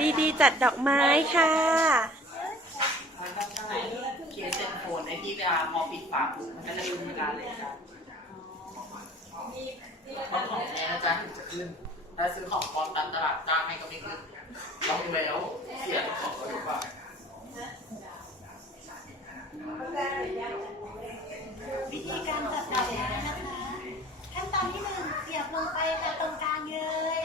ดีดีจัดดอกไม้ค่ะ เขียนเซนโฟนไอ้ที่เวลาพอปิดปากปุ๊บมันก็จะขึ้นเวลาเลยจ้ะต้องของแท้นะจ๊ะถึงจะขึ้นถ้าซื้อของปลอมตามตลาดจ้างให้ก็ไม่ขึ้นลองดูแล้วเสียของก็ถูกกว่าวิธีการตัดดอกไม้นะคะ ขั้นตอนที่หนึ่งเสียบลงไปค่ะตรงกลางเลย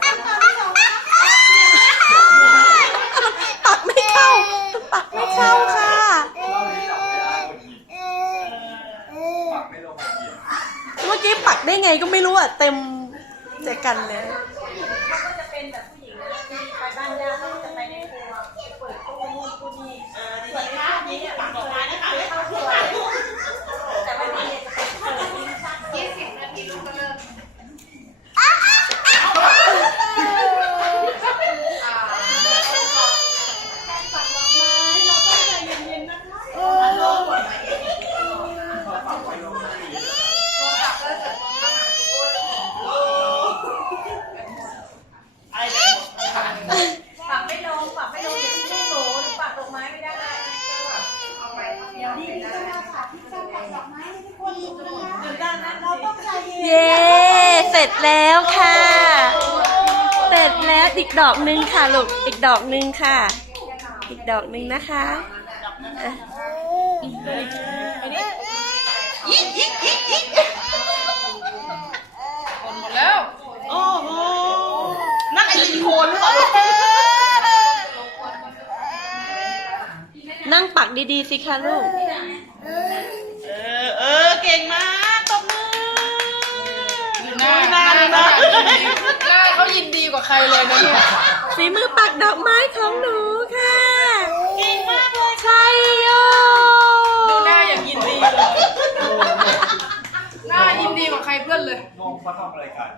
ขั้นตอนที่สองนะคะ ปักไม่เข้า ปักไม่เข้าค่ะเมื่อกี้ปักได้ไงก็ไม่รู้อะ เต็มใจกันเลย เขาก็จะเป็นแบบผู้หญิงนะที่ไปบ้านญาติเขาก็จะไปในครัวเปิดตู้นู่นตู้นี่ส่วนข้าวนี้เนี่ยปักดอกไม้นะคะไม่เข้าครัวแต่ไม่มีเปิดลิ้นชักยี่สิบนาทีลูกก็เริ่ม ปักไม่ลงปักไม่ลงเดี๋ยวลูกโหลหรือปักดอกไม้ไม่ได้ เดี๋ยวนี้ก็มาสาธิตการตัดดอกไม้ให้ทุกคนดูนะคะถึงด้านนั้นเราต้องใจเย็นเย้เสร็จแล้วค่ะ เสร็จแล้วอีกดอกหนึ่งค่ะลูกอีกดอกหนึ่งค่ะ อีกดอกหนึ่งนะคะอะคนหมดแล้ว โอ้โหนั่นไอ้ลิงโคนหรือเปล่า นั่งปักดีๆสิคะลูก เออ เออ เก่งมากตบมือดูหน้าหน้าหน้าหน้าเขายินดีกว่าใครเลยนะเนี่ยฝีมือปักดอกไม้ของหนูค่ะ เก่งมากเลยใช่โยดูหน้าอย่างยินดีเลย หน้ายินดีกว่าใครเพื่อนเลยงงเขาทำอะไรกัน